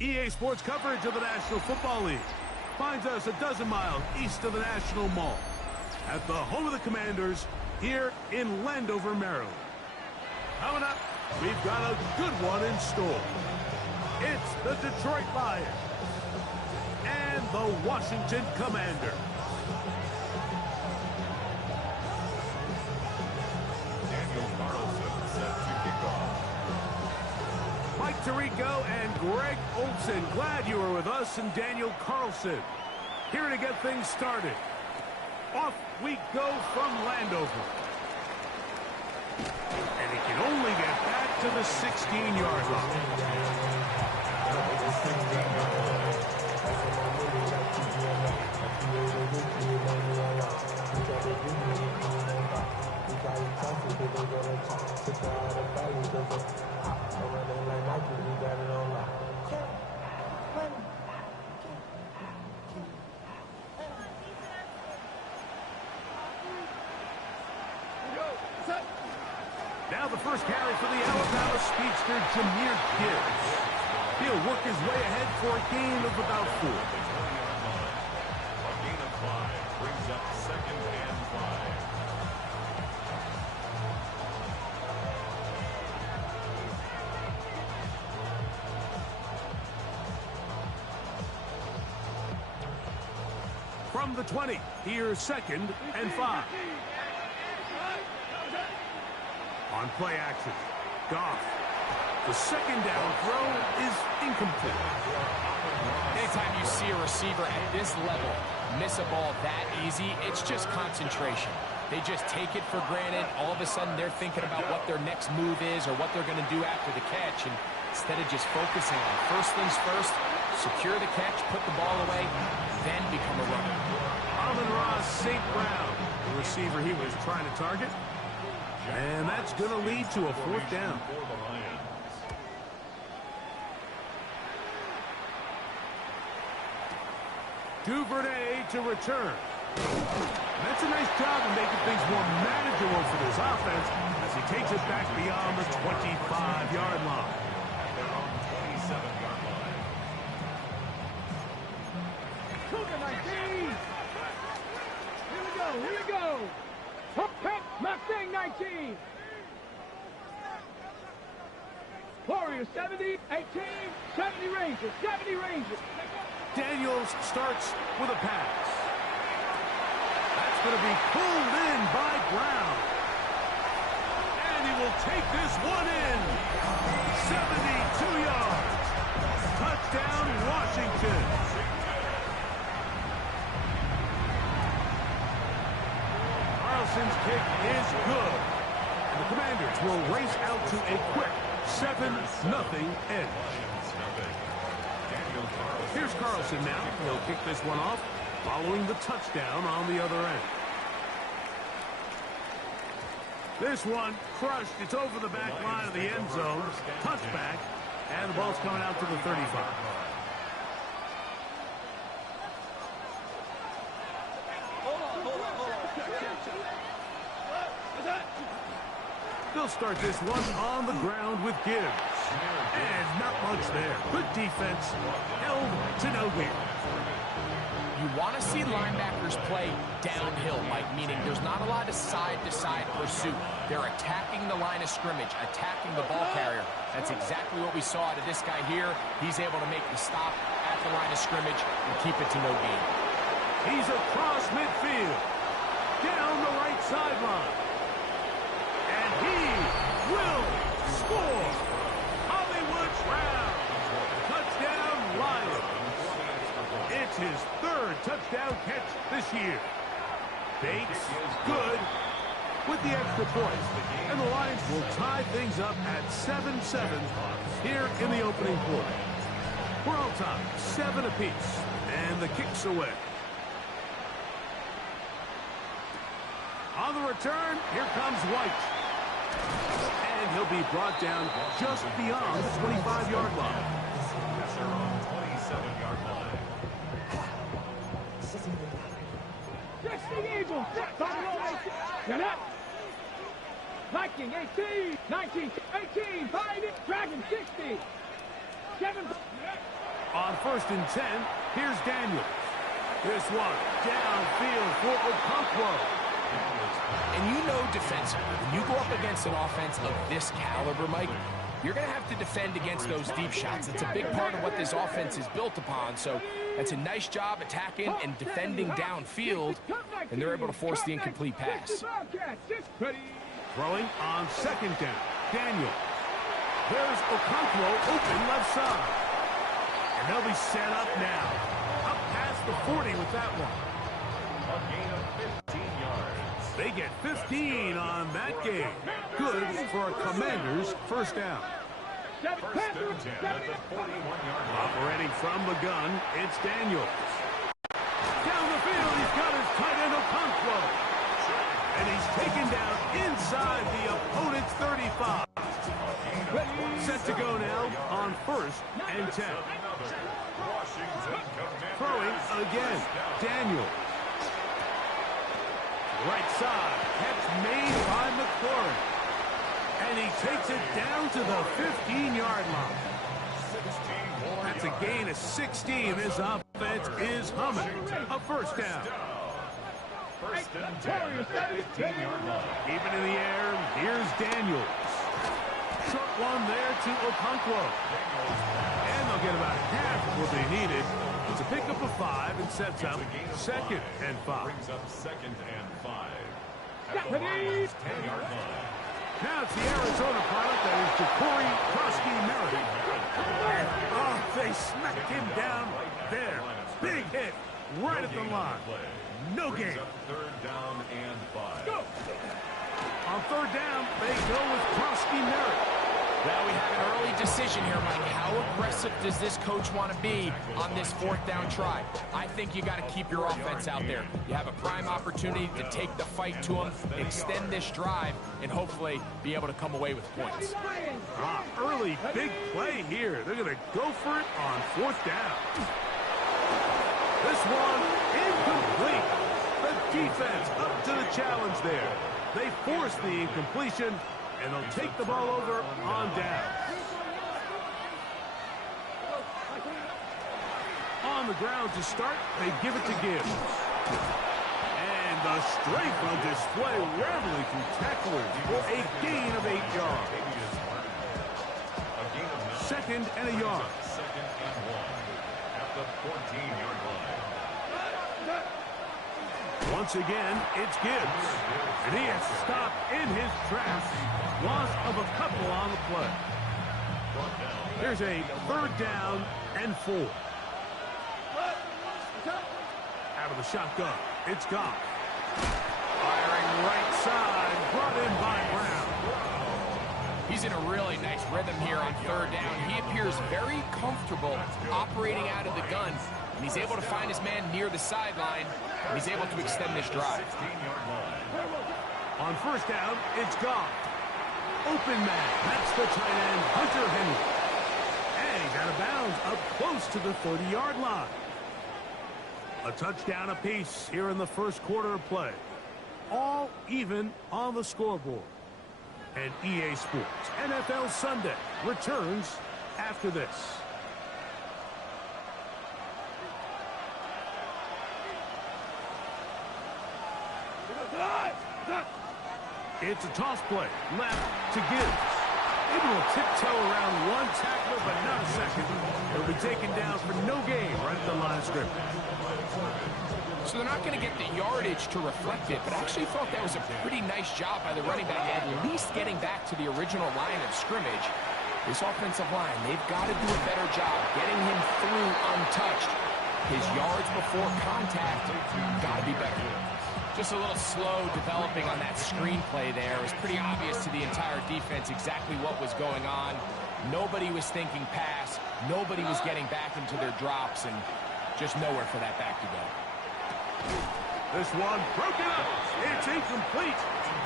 EA Sports coverage of the National Football League finds us a dozen miles east of the National Mall at the home of the Commanders here in Landover, Maryland. Coming up, we've got a good one in store. It's the Detroit Lions and the Washington Commanders. Mike Tirico and Greg Olson, glad you were with us, and Daniel Carlson here to get things started. Off we go from Landover. And he can only get back to the 16-yard line. Now the first carry for the Alabama speedster, Jahmyr Gibbs. He'll work his way ahead for a gain of about 4. A gain of 5 brings up 2nd and 5. From the 20, here's 2nd and 5. On play action, Goff. The 2nd down throw is incomplete. Anytime you see a receiver at this level miss a ball that easy, it's just concentration. They just take it for granted. All of a sudden, they're thinking about what their next move is or what they're going to do after the catch. And instead of just focusing on first things first, secure the catch, put the ball away, then become a runner. Amon-Ra St. Brown, the receiver he was trying to target. And that's going to lead to a 4th down. Duvernay to return. That's a nice job of making things more manageable for this offense as he takes it back beyond the 25-yard line. They're on the 27-yard line. Cougar 19! Here we go! Mustang 19! Warriors 70, 18, 70 Rangers, 70 Rangers. Daniels starts with a pass. That's going to be pulled in by Brown. And he will take this one in. 72 yards. Touchdown, Washington. Carlson's kick is good. And the Commanders will race out to a quick 7-0 edge. Here's Carlson now. He'll kick this one off following the touchdown on the other end. This one crushed. It's over the back line of the end zone. Touchback. And the ball's coming out to the 35. They'll start this one on the ground with Gibbs. And not much there. Good defense. Held to no gain. You want to see linebackers play downhill, Mike, meaning there's not a lot of side-to-side pursuit. They're attacking the line of scrimmage, attacking the ball carrier. That's exactly what we saw out of this guy here. He's able to make the stop at the line of scrimmage and keep it to no gain. He's across midfield. Down the right sideline. And he will score. Hollywood Brown. Touchdown, Lions. It's his 3rd touchdown catch this year. Bates good with the extra point. And the Lions will tie things up at 7-7 here in the opening quarter. We're all tied, 7 apiece. And the kick's away. On the return, here comes White. And he'll be brought down just beyond the 25-yard line. They're on 27-yard line. 60 Eagles! Get up! Viking 18, 19, 18, 5, Dragon 60, 7, On 1st and 10, here's Daniels. This one downfield for Okonkwo. And you know defensively, when you go up against an offense of this caliber, Mike, you're going to have to defend against those deep shots. It's a big part of what this offense is built upon. So that's a nice job attacking and defending downfield, and they're able to force the incomplete pass. Throwing on 2nd down, Daniel. There's Okonkwo open left side. And they'll be set up now. Up past the 40 with that one. A gain of 15 yards. They get 15 on that game. Good for a Commanders' first down. First and 10 at the 41-yard line. Operating from the gun, it's Daniels. Down the field, he's got his tight end Okonkwo. And he's taken down inside the opponent's 35. Set to go now on 1st and 10. Throwing again, Daniels. Right side, catch made by McLaurin. And he takes it down to the 15-yard line. That's a gain of 16. This offense is humming. A first down. First and 10 at the 15-yard line. Even in the air, here's Daniels. Short one there to Okonkwo. And they'll get about half of what they needed. It's a pickup of 5 and sets up 2nd and 5. Brings up 2nd and 5. At the Lions' 10-yard line. Now it's the Arizona product that is Ja'Cory Krosky-Merritt. Oh, they smacked him down there. Big hit right at the line. No gain. 3rd down and 5. On 3rd down, they go with Krosky-Merritt. Well, we have an early decision here, Mike. How aggressive does this coach want to be on this 4th down try? I think you got to keep your offense out there. You have a prime opportunity to take the fight to them, extend this drive, and hopefully be able to come away with points. Early big play here. They're going to go for it on 4th down. This one incomplete. The defense up to the challenge there. They force the incompletion, and they'll take the ball over on down. On the ground to start, they give it to Gibbs. And the strength on display, rambling through tacklers for a gain of 8 yards. 2nd and a yard. 2nd and 1 at the 14-yard line. Once again, it's Gibbs. And he has stopped in his tracks. Loss of a couple on the play. Here's a 3rd down and 4. Out of the shotgun, it's Goff. Firing right side, brought in by Brown. He's in a really nice rhythm here on 3rd down. He appears very comfortable operating out of the gun. And he's able to find his man near the sideline, and he's able to extend this drive. On 1st down, it's Goff. Open man, that's the tight end, Hunter Henry. And he's out of bounds up close to the 30-yard line. A touchdown apiece here in the first quarter of play. All even on the scoreboard. And EA Sports NFL Sunday returns after this. It's a toss play, left to Gibbs. Able to tiptoe around one tackler, but not a second. He'll be taken down for no gain right at the line of scrimmage. So they're not going to get the yardage to reflect it, but I actually thought that was a pretty nice job by the running back, at least getting back to the original line of scrimmage. This offensive line, they've got to do a better job getting him through untouched. His yards before contact got to be better. Just a little slow developing on that screenplay there. It was pretty obvious to the entire defense exactly what was going on. Nobody was thinking pass. Nobody was getting back into their drops, and just nowhere for that back to go. This one broken up. It's incomplete.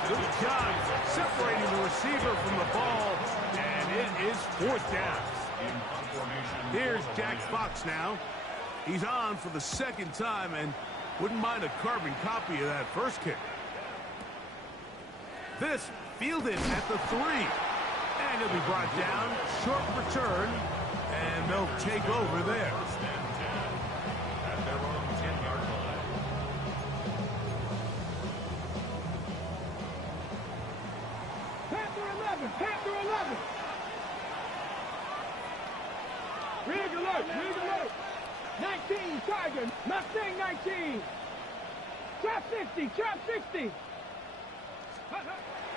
To the gun, separating the receiver from the ball, and it is 4th down. Here's Jack Fox now. He's on for the 2nd time, and wouldn't mind a carbon copy of that first kick. This fielded at the 3. And he'll be brought down. Short return. And they'll take over there. First and 10 at their own 10-yard line. Panther 11, Panther 11. Rig alert, rig alert. 19, Tiger, Mustang 19. Trap 60, trap 60.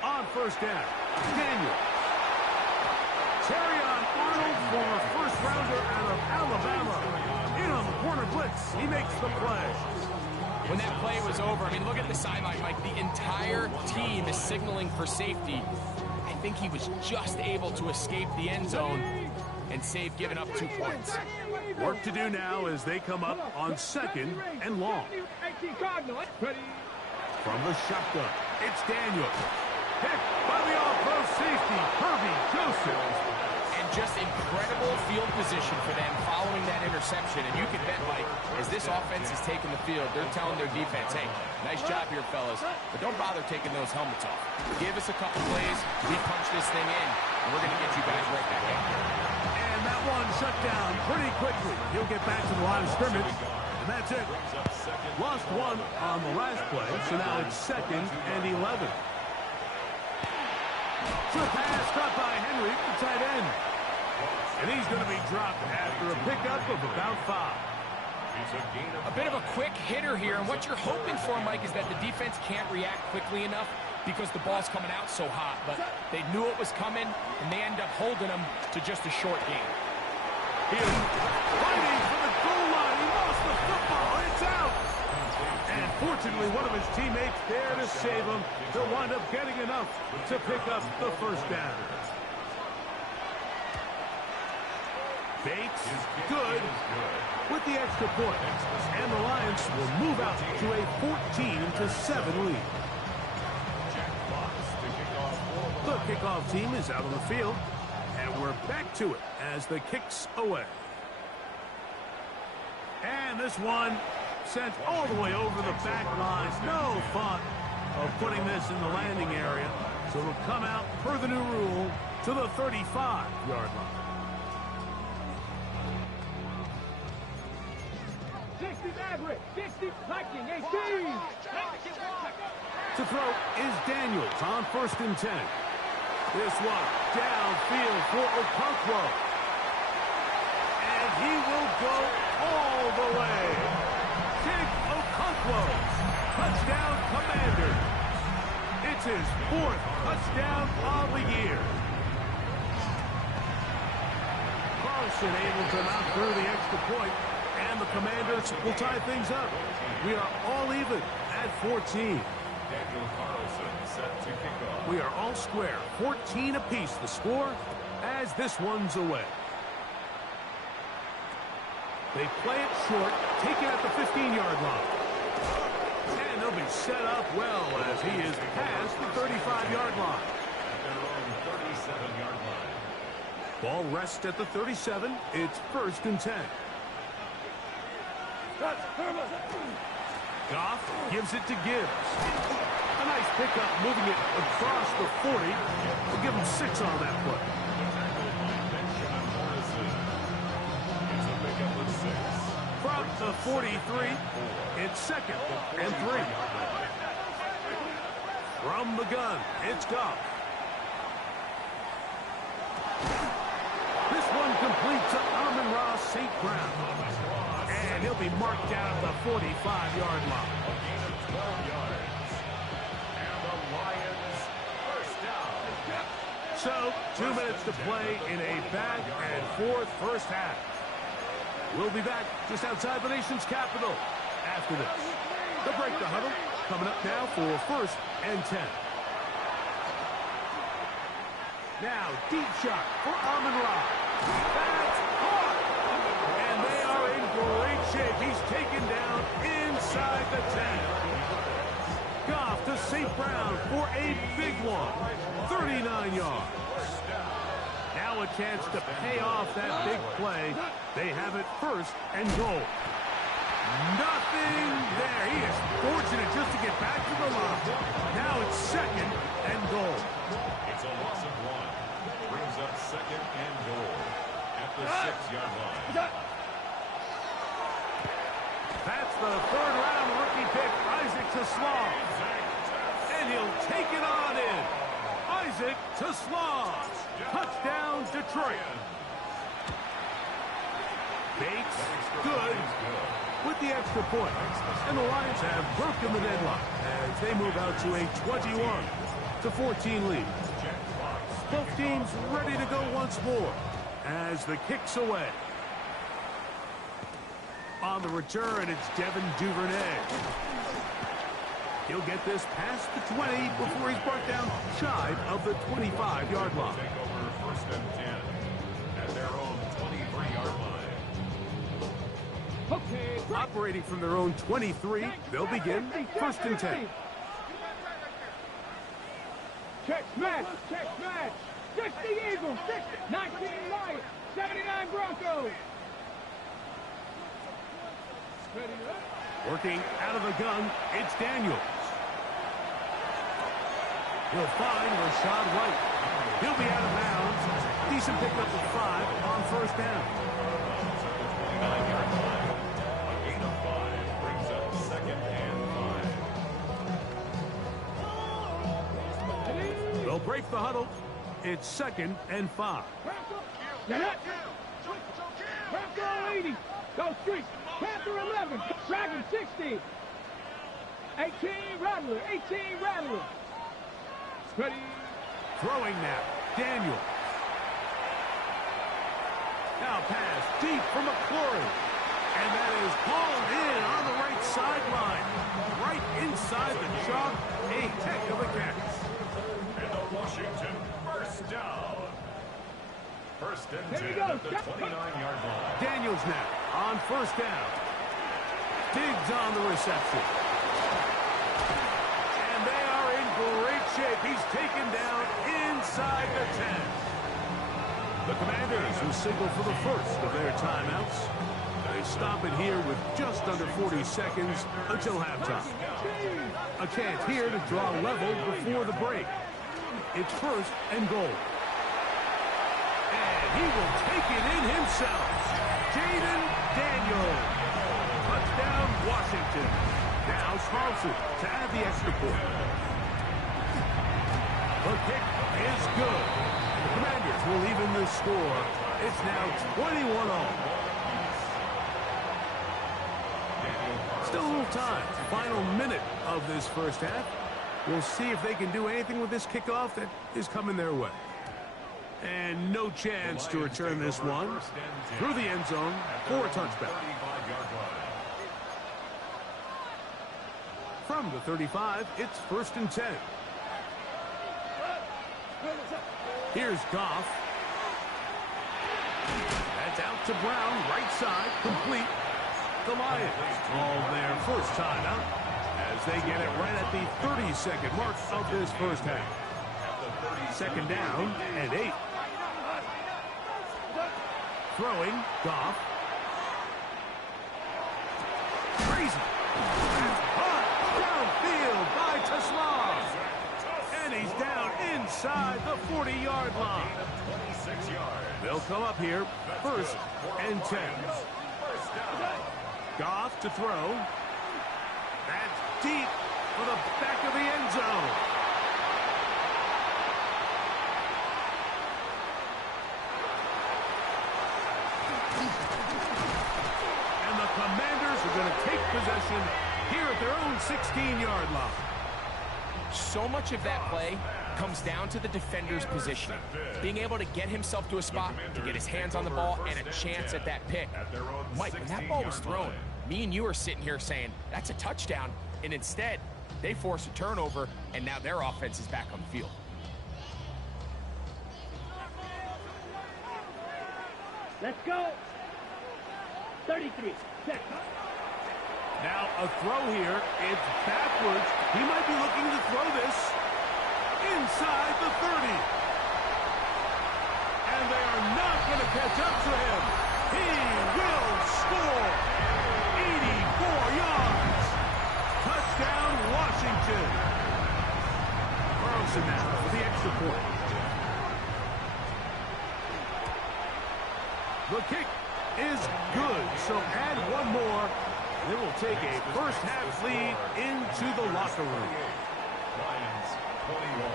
On first down, Daniel. Terrion Arnold, former first-rounder out of Alabama. In on the corner blitz. He makes the play. When that play was over, I mean, look at the sideline, Mike. The entire team is signaling for safety. I think he was just able to escape the end zone and save giving up 2 points. Work to do now as they come up on second and long. From the shotgun, it's Daniel. Picked by the all-pro safety, Herbie Joseph. And just incredible field position for them following that interception. And you can bet, Mike, as this offense is taking the field, they're telling their defense, hey, nice job here, fellas, but don't bother taking those helmets off. Give us a couple plays, we punch this thing in, and we're going to get you guys right back in here. And that one shut down pretty quickly. He'll get back to the line of scrimmage, and that's it. Lost one on the last play, so now it's second and 11. So pass caught by Henry, the tight end. And he's going to be dropped after a pickup of about 5. A bit of a quick hitter here, and what you're hoping for, Mike, is that the defense can't react quickly enough because the ball's coming out so hot. But they knew it was coming, and they end up holding them to just a short game. He is fighting for the goal line. He lost the football. It's out. And fortunately, one of his teammates there to save him. He'll wind up getting enough to pick up the first down. Bates is good with the extra point. And the Lions will move out to a 14-7 lead. The kickoff team is out on the field. And we're back to it as the kick's away. And this one sent all the way over the back lines. No fun of putting this in the landing area. So it'll come out, per the new rule, to the 35-yard line. 60 Maverick, 60 Viking, 18. To throw is Daniels on first and 10. This one downfield for Okonkwo. And he will go all the way. Jake Okonkwo, touchdown Commanders. It's his 4th touchdown of the year. Carlson able to knock through the extra point, and the Commanders will tie things up. We are all even at 14. Daniel Carlson set to kick off. We are all square, 14 apiece the score as this one's away. They play it short, take it at the 15-yard line. And they'll be set up well as he is past the 35-yard line. At their own 37-yard line. Ball rests at the 37. It's first and 10. Goff gives it to Gibbs. A nice pickup moving it across the 40. We'll give him 6 on that play. From the 43, it's second and 3. From the gun, it's Goff. This one complete to Amon-Ra St. Brown. And he'll be marked down at the 45-yard line. So, 2 minutes to play in a back-and-forth first half. We'll be back just outside the nation's capital after this. The break the huddle coming up now for first and 10. Now, deep shot for Amon-Ra. That's caught! And they are in great shape. He's taken down inside the 10. Goff to St. Brown for a big one. 39 yards. Now a chance to pay off that big play. They have it first and goal. Nothing there. He is fortunate just to get back to the line. Now it's second and goal. It's a loss of 1. Brings up second and goal. At the 26-yard line. That's the third-round rookie pick, Isaac Slaw. And he'll take it on in. Isaac Slaw. Touchdown, Detroit. Bates, good, with the extra point. And the Lions have broken the deadlock as they move out to a 21-14 lead. Both teams ready to go once more as the kick's away. On the return, it's Devin Duvernay. He'll get this past the 20 before he's brought down shy of the 25-yard line. Take over first and 10 at their own 23-yard line. Okay. Operating from their own 23, they'll begin first and 10. Check smash. Check smash. 60 Eagles. 19 Lions. 79 Broncos. Working out of the gun, it's Daniels. He'll find Rashad White. He'll be out of bounds. Decent pickup of 5 on first down. 29-yard line. A gain of 5 brings up second and 5. They'll break the huddle. It's second and 5. Bronco 80. Go street. Panther 11. Dragon 60. 18 Rattler. 18 Rattler. Ready. Throwing now. Daniel. Now pass deep for McClory. And that is hauled in on the right sideline. Right inside the chalk. A heck of a catch. And the Washington first down. First and 10 at the 29-yard line. Daniels now on first down. Diggs on the reception. And they are in great shape. He's taken down inside the 10. The Commanders will signal for the first of their timeouts. They stop it here with just under 40 seconds until halftime. A chance here to draw level before the break. It's first and goal. And he will take it in himself. Jaden Daniels. Touchdown, Washington. Now Carlson to add the extra point. The kick is good. The Commanders will even the score. It's now 21-all. Still a little time. Final minute of this first half. We'll see if they can do anything with this kickoff that is coming their way. And no chance to return this one through the end zone for a touchback. From the 35, it's first and 10. Here's Goff. That's out to Brown, right side, complete. The Lions call their first timeout as they get it right at the 30-second mark of this first half. Second down and 8. Throwing, Goff. Crazy. Hot downfield by Slaw. And he's down inside the 40-yard line. 26 yards. They'll come up here first and 10. Goff to throw. That's deep for the back of the end zone. And the Commanders are going to take possession here at their own 16-yard line. So much of that play comes down to the defender's positioning. Being able to get himself to a spot, to get his hands on the ball, and a chance at that pick. Mike, when that ball was thrown, me and you are sitting here saying, that's a touchdown. And instead, they force a turnover, and now their offense is back on the field. Let's go. 33. Set. Now a throw here. It's backwards. He might be looking to throw this inside the 30. And they are not going to catch up to him. He will score. 84 yards. Touchdown, Washington. Carlson now for the extra point. The kick is good, so add one more. They will take a first-half lead into the locker room. Lions 21.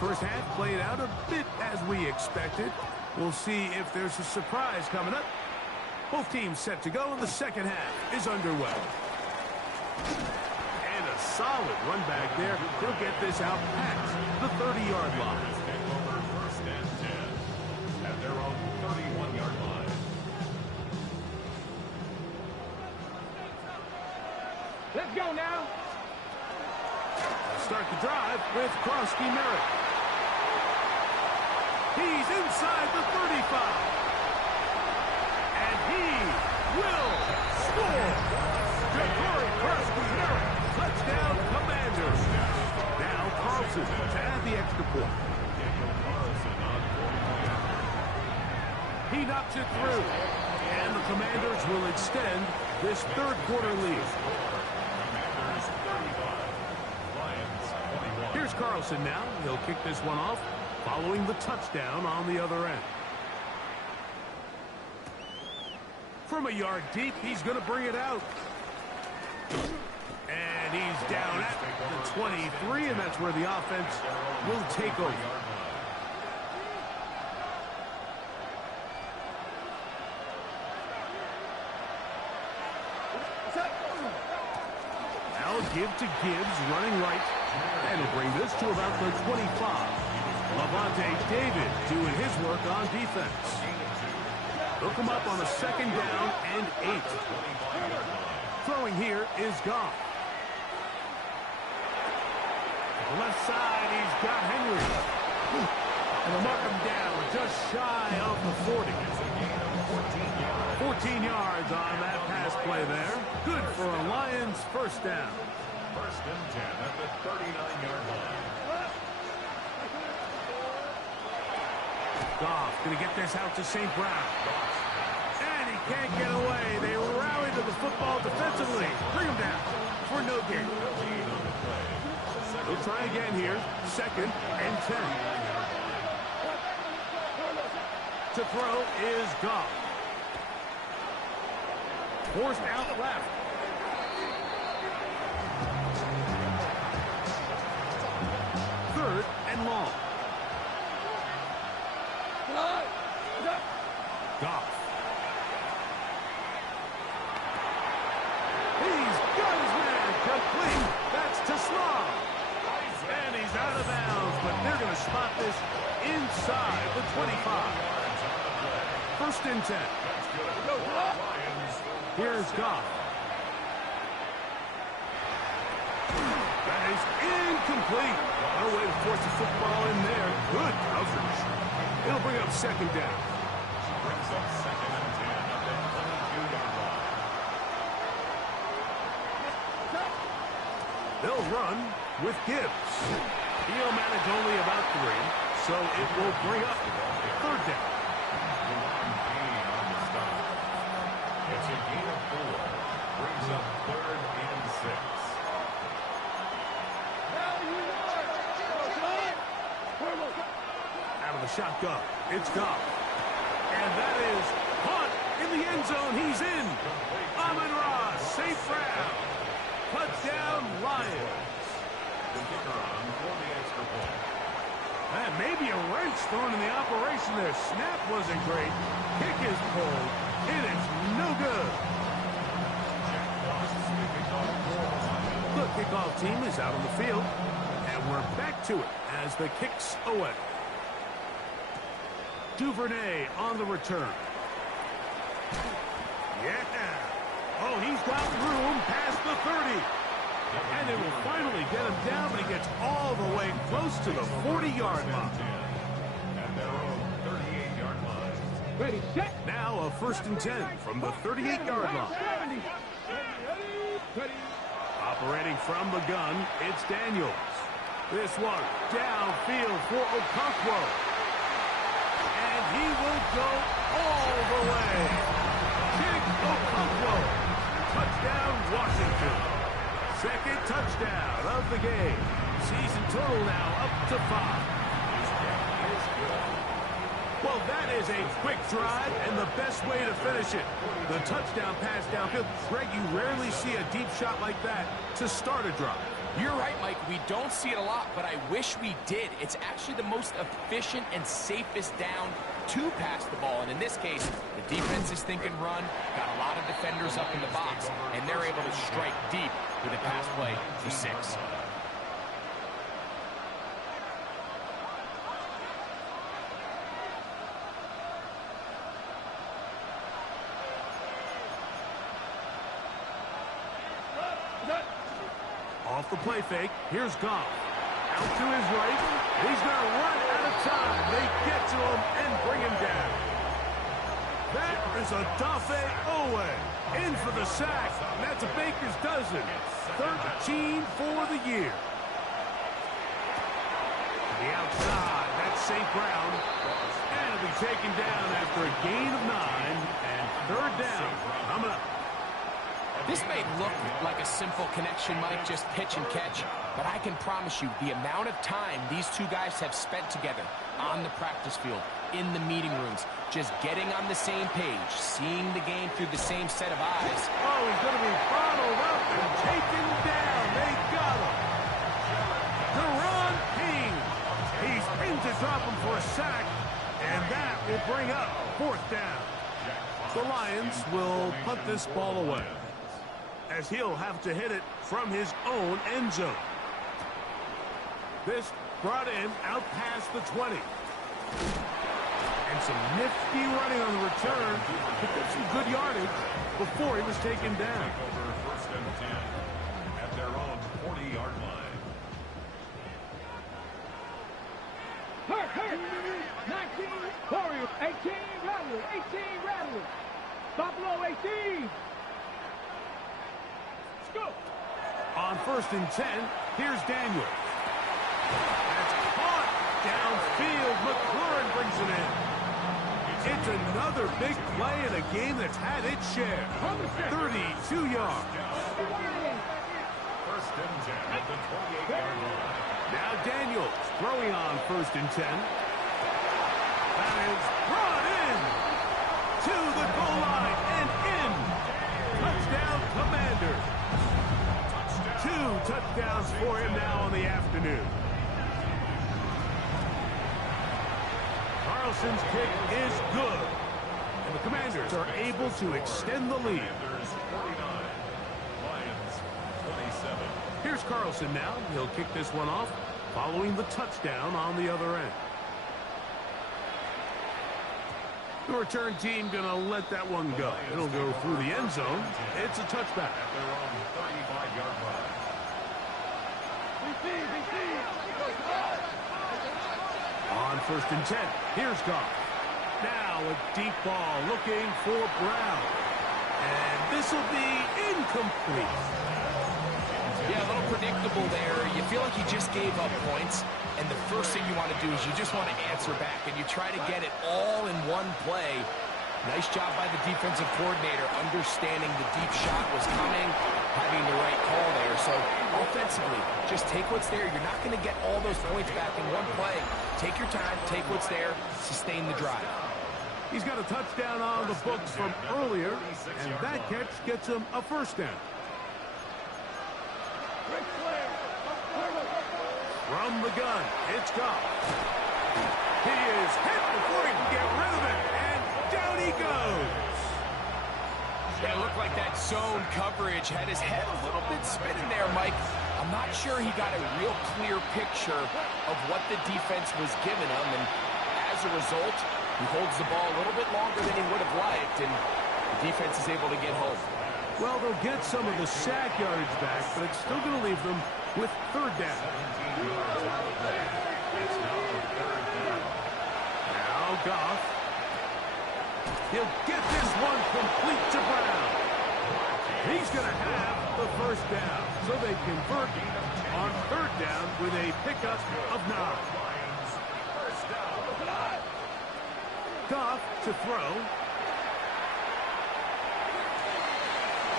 First half played out a bit as we expected. We'll see if there's a surprise coming up. Both teams set to go, and the second half is underway. And a solid run back there. He'll get this out past the 30-yard line. First and 10 at their own 31-yard line. Let's go now. Start the drive with Krosky Merritt. He's inside the 35. And he will score. Ja'Cory Krosky-Merritt, touchdown Commanders. Now Carlson to add the extra point. He knocks it through. And the Commanders will extend this third quarter lead. Here's Carlson now. He'll kick this one off, following the touchdown on the other end. From a yard deep, he's going to bring it out. And he's down at the 23, and that's where the offense will take over. Now give to Gibbs, running right. And he'll bring this to about the 25. Levante David doing his work on defense. Hook him up on a second down and 8. Throwing here is Goff. Left side, he's got Henry. And they'll mark him down just shy of the 40. 14 yards on that pass play there. Good for a Lions first down. First and 10 at the 39-yard line. Goff going to get this out to St. Brown. And he can't get away. They rally to the football defensively. Bring him down for no gain. We'll try again here. Second and 10. To throw is Goff. Forced out left. Third and long. Goff. He's got his man complete. That's to Slav. And he's out of bounds, but they're going to spot this inside the 25. First and 10. Here's Goff. That is incomplete. No way to force the football in there. Good coverage. It'll bring up second down. Brings up second and 10 at the 22-yard line. They'll run with Gibbs. He'll manage only about 3, so it will bring up third down. It's a gain of 4. Brings up third and 6. Out of the shotgun, it's Goff. And that is caught in the end zone. He's in. Amon-Ra, St. Brown. Touchdown, Lions. The kicker on for the extra point. And maybe a wrench thrown in the operation there. Snap wasn't great. Kick is pulled. It is no good. The kickoff team is out on the field. And we're back to it as the kick's away. Duvernay on the return. Yeah. Oh, he's got room past the 30. And they will finally get him down, but he gets all the way close to the 40-yard line. At their own 38-yard line. Ready, set. Now a first and 10 from the 38-yard line. 70. Ready. Operating from the gun, it's Daniels. This one downfield for Okonkwo. And he will go all the way. Touchdown, Washington. Second touchdown of the game. Season total now up to 5. Well, that is a quick drive and the best way to finish it. The touchdown pass downfield. Greg, you rarely see a deep shot like that to start a drive. You're right, Mike. We don't see it a lot, but I wish we did. It's actually the most efficient and safest down to pass the ball. And in this case, the defense is thinking run, got a lot of defenders up in the box, and they're able to strike deep with a pass play for 6. Off the play fake, here's Goff. Out to his right, he's going to run out of time. They get to him and bring him down. That is a Dafe Owe in for the sack. That's a Baker's dozen. 13 for the year. To the outside, that's St. Brown. And it'll be taken down after a gain of 9 and 3rd down. Coming up. This may look like a simple connection, Mike, just pitch and catch, but I can promise you the amount of time these two guys have spent together on the practice field, in the meeting rooms, just getting on the same page, seeing the game through the same set of eyes. Oh, he's going to be bottled up and taken down. They got him. Deron King. He's in to drop him for a sack, and that will bring up 4th down. The Lions will punt this ball away, as he'll have to hit it from his own end zone. This brought in out past the 20. And some nifty running on the return. Picked up some good yardage before he was taken down. Over 1st and 10 at their own 40-yard line. Hurt. 19, Warriors. 18, Rattlers. 18, Rattlers. Buffalo, 18. Go. On 1st and 10, here's Daniel. That's caught downfield. McLaurin brings it in. It's another big play in a game that's had its share. 32 yards. 1st and 10 at the 28-yard line. Now Daniels throwing on 1st and 10. That is brought in to the goal line and in. Touchdown, Commanders. 2 touchdowns for him now on the afternoon. Carlson's kick is good. And the Commanders are able to extend the lead. Commanders 49, Lions 27. Here's Carlson now. He'll kick this one off following the touchdown on the other end. The return team going to let that one go. It'll go through the end zone. It's a touchback. At their own 35-yard line. On 1st and 10, here's Goff. Now a deep ball looking for Brown. And this will be incomplete. Yeah, a little predictable there. You feel like you just gave up points, and the first thing you want to do is you just want to answer back, and you try to get it all in one play. Nice job by the defensive coordinator, understanding the deep shot was coming, having the right call there. So offensively, just take what's there. You're not going to get all those points back in one play. Take your time, take what's there, sustain the drive. He's got a touchdown on the books from earlier, and that catch gets him a 1st down. From the gun, it's Goff. He is hit before he can get rid of it, and down he goes. Yeah, it looked like that zone coverage had his head a little bit spinning there, Mike. I'm not sure he got a real clear picture of what the defense was giving him, and as a result, he holds the ball a little bit longer than he would have liked, and the defense is able to get home. Well, they'll get some of the sack yardage back, but it's still going to leave them with 3rd down. Now Goff. He'll get this one complete to Brown. He's going to have the 1st down, so they convert on 3rd down with a pickup of 9. Goff to throw.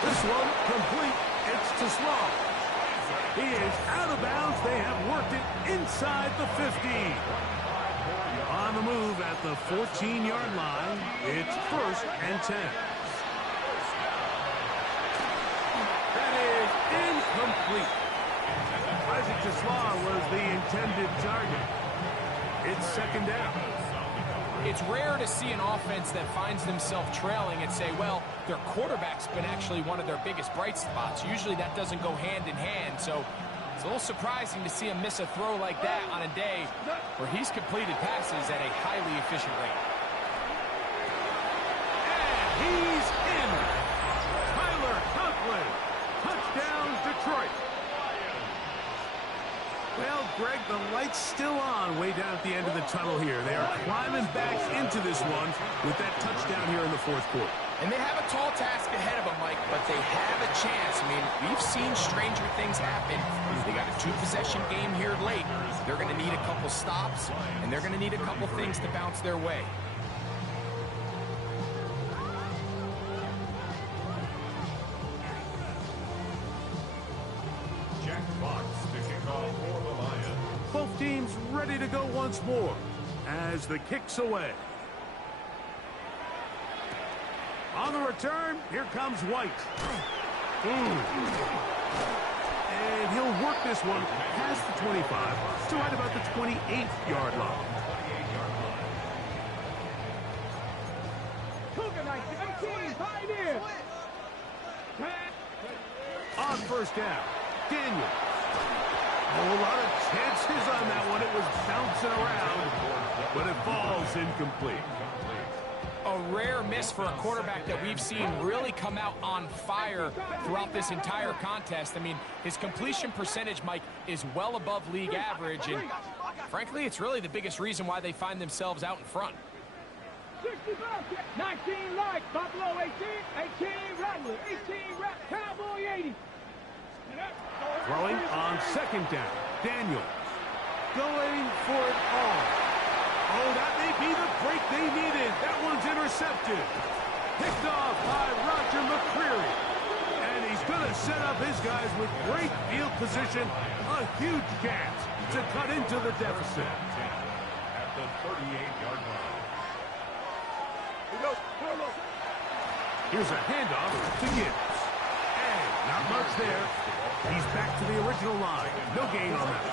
This one complete. It's to Slaw. He is out of bounds. They have worked it inside the 50. On the move at the 14-yard line. It's 1st and 10. That is incomplete. Isaac Slaw was the intended target. It's 2nd down. It's rare to see an offense that finds themselves trailing and say, well, their quarterback's been actually one of their biggest bright spots. Usually that doesn't go hand in hand, so it's a little surprising to see him miss a throw like that on a day where he's completed passes at a highly efficient rate. And he's in. Tyler Conklin. Touchdown, Detroit. Well, Greg, the light's still on way down at the end of the tunnel here. They are climbing back into this one with that touchdown here in the 4th quarter. And they have a tall task ahead of them, Mike, but they have a chance. I mean, we've seen stranger things happen. They got a 2-possession game here late. They're going to need a couple stops, and they're going to need a couple things to bounce their way. Both teams ready to go once more as the kick's away. On the return, here comes White. And he'll work this one past the 25 to right about the 28-yard line. On 1st down, Daniel. A whole lot of chances on that one. It was bouncing around, but it falls incomplete. A rare miss for a quarterback that we've seen really come out on fire throughout this entire contest. I mean, his completion percentage, Mike, is well above league average, and frankly, it's really the biggest reason why they find themselves out in front. 19 light, Buffalo 18, 18 Rattler, 18 Cowboy 80. Throwing on 2nd down. Daniel going for it all. Oh, that may be the break they needed. That one's intercepted. Picked off by Roger McCreary. And he's going to set up his guys with great field position. A huge chance to cut into the deficit. At the 38-yard line. Here's a handoff to Gibbs. And not much there. He's back to the original line. No gain on that.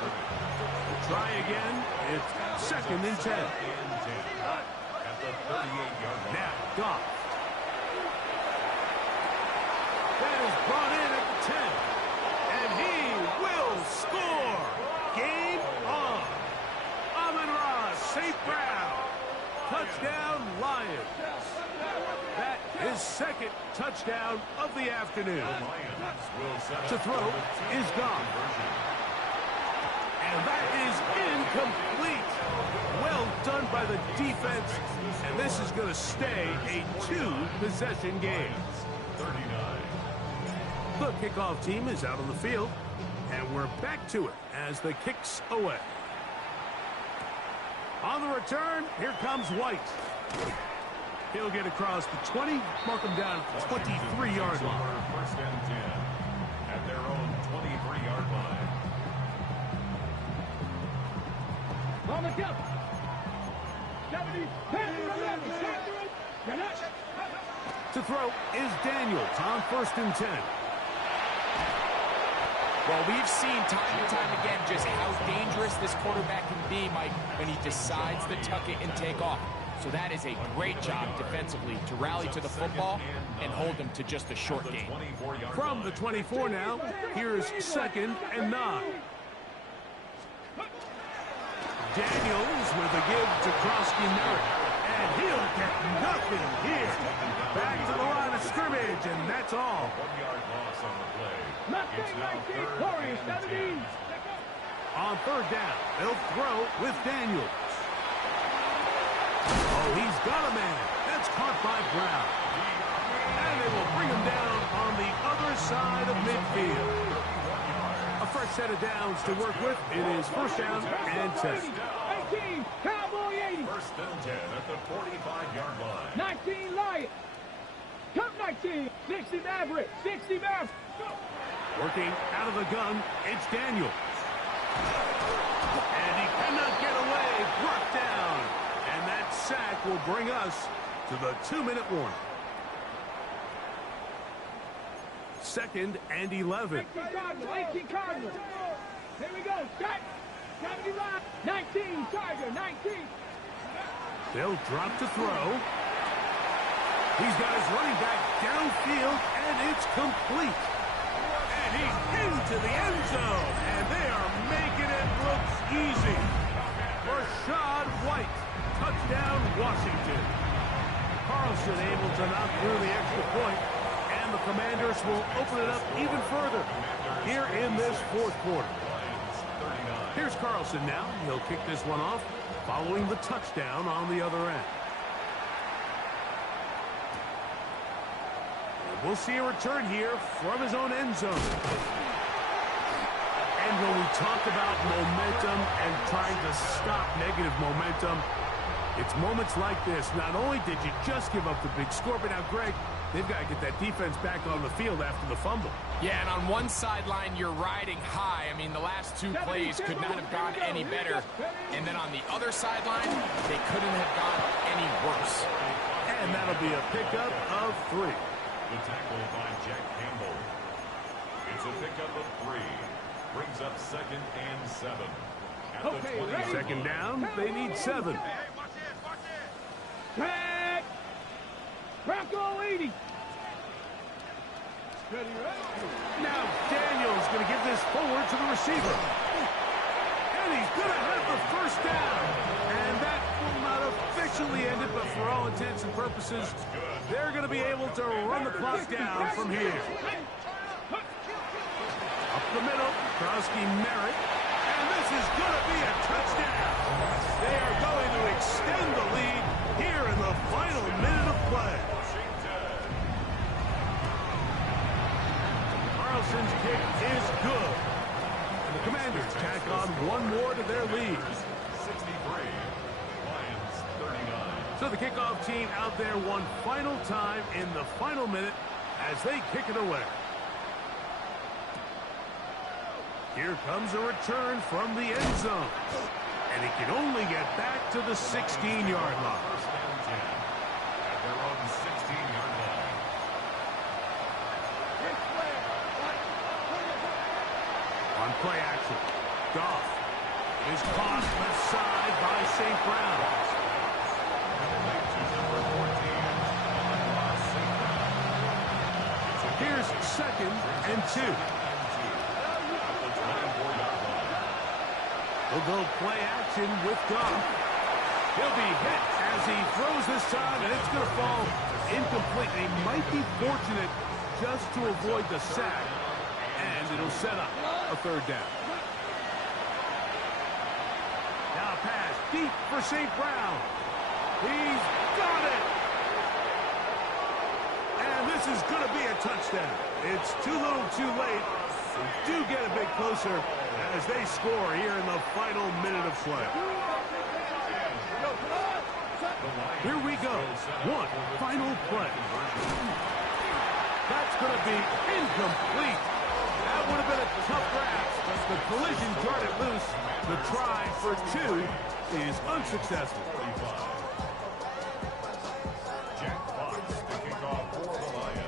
We'll try again. It's 2nd and 10. At the 38-yard line. Now, Goff. That is brought in at the 10. And he will score. Game on. Amon-Ra St. Brown. Touchdown, Lions. That is 2nd touchdown of the afternoon. To throw is Goff. And that is incomplete. Well done by the defense. And this is going to stay a 2-possession game. 39. The kickoff team is out on the field. And we're back to it as the kick's away. On the return, here comes White. He'll get across the 20, mark him down at the 23-yard line. 1st and 10 at their own 23-yard line. On the jump. 70, 10, To throw is Daniels on 1st and 10. Well, we've seen time and time again just how dangerous this quarterback can be, Mike, when he decides to tuck it and take off. So that is a great job defensively to rally to the football and hold them to just a short game. From the 24 now, here's 2nd and 9. Daniels with a give to Krosky-Merritt, and he'll get nothing here. Back to the line of scrimmage, and that's all. 1-yard loss on the play. Mustang 19, Corey 17. On 3rd down, they'll throw with Daniels. Oh, he's got a man. That's caught by Brown. And they will bring him down on the other side of midfield. A fresh set of downs to work with. It is 1st down and 10. 18, Cowboy 80. 1st and 10 at the 45-yard line. 19, Lion. Cup 19. 60 Maverick. 60 Maverick. Working out of the gun, it's Daniel. And he cannot get away. Brought down. And that sack will bring us to the 2-minute warning. 2nd and 11. 18 Cardinal. 18 Cardinal. Here we go. Set. 75. 19. Tiger. 19. They'll drop to throw. He's got his running back downfield, and it's complete. And he's into the end zone, and they are making it look easy. Rashad White, touchdown Washington. Carlson able to knock through the extra point, and the Commanders will open it up even further here in this 4th quarter. Here's Carlson now. He'll kick this one off, following the touchdown on the other end. We'll see a return here from his own end zone. And when we talk about momentum and trying to stop negative momentum, it's moments like this. Not only did you just give up the big score, but now, Greg, they've got to get that defense back on the field after the fumble. Yeah, and on one sideline, you're riding high. I mean, the last 2 plays could not have gone any better. And then on the other sideline, they couldn't have gone any worse. And that'll be a pickup of 3. The tackle by Jack Campbell. It's a pickup of 3. Brings up 2nd and 7. At the 20. 2nd down, they need 7. Tag. Bronco 80. Ready, Now Daniel's going to give this forward to the receiver. And he's going to have the 1st down. And that will not officially end it, but for all intents and purposes, they're going to be able to run the clock down from here. Up the middle, Krowski Merritt. And this is going to be a touchdown. They are going to extend the lead here in the final minute of play. Carlson's kick is good. And the Commanders tack on 1 more to their lead. 63. Lions 39. So the kickoff team out there one final time in the final minute as they kick it away. Here comes a return from the end zone. And he can only get back to the 16-yard line. 1st and 10. At their own 16-yard line. On play action, Goff is caught left side by St. Brown. Here's 2nd and 2. He'll go play action with Goff. He'll be hit as he throws this time, and it's going to fall incomplete. He might be fortunate just to avoid the sack, and it'll set up a 3rd down. Now a pass deep for St. Brown. He's got it. And this is going to be a touchdown. It's too little too late. They do get a bit closer as they score here in the final minute of play. Here we go. 1 final play. That's going to be incomplete. That would have been a tough grasp, but the collision jarred it loose. The try for 2 is unsuccessful.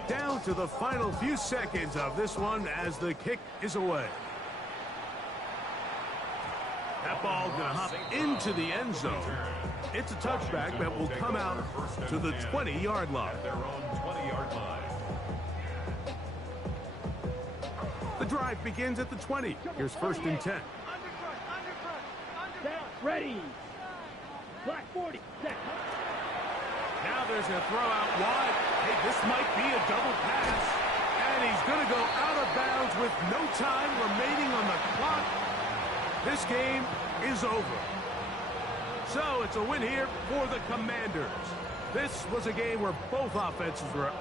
Down to the final few seconds of this one as the kick is away. That ball going to hop into the end zone. It's a touchback that will come out to the 20-yard line. Their own 20-yard line. The drive begins at the 20. Here's 1st and 10. Ready. Black 40. Set. Now there's a throw out wide. Hey, this might be a double pass. And he's going to go out of bounds with no time remaining on the clock. This game is over. So it's a win here for the Commanders. This was a game where both offenses were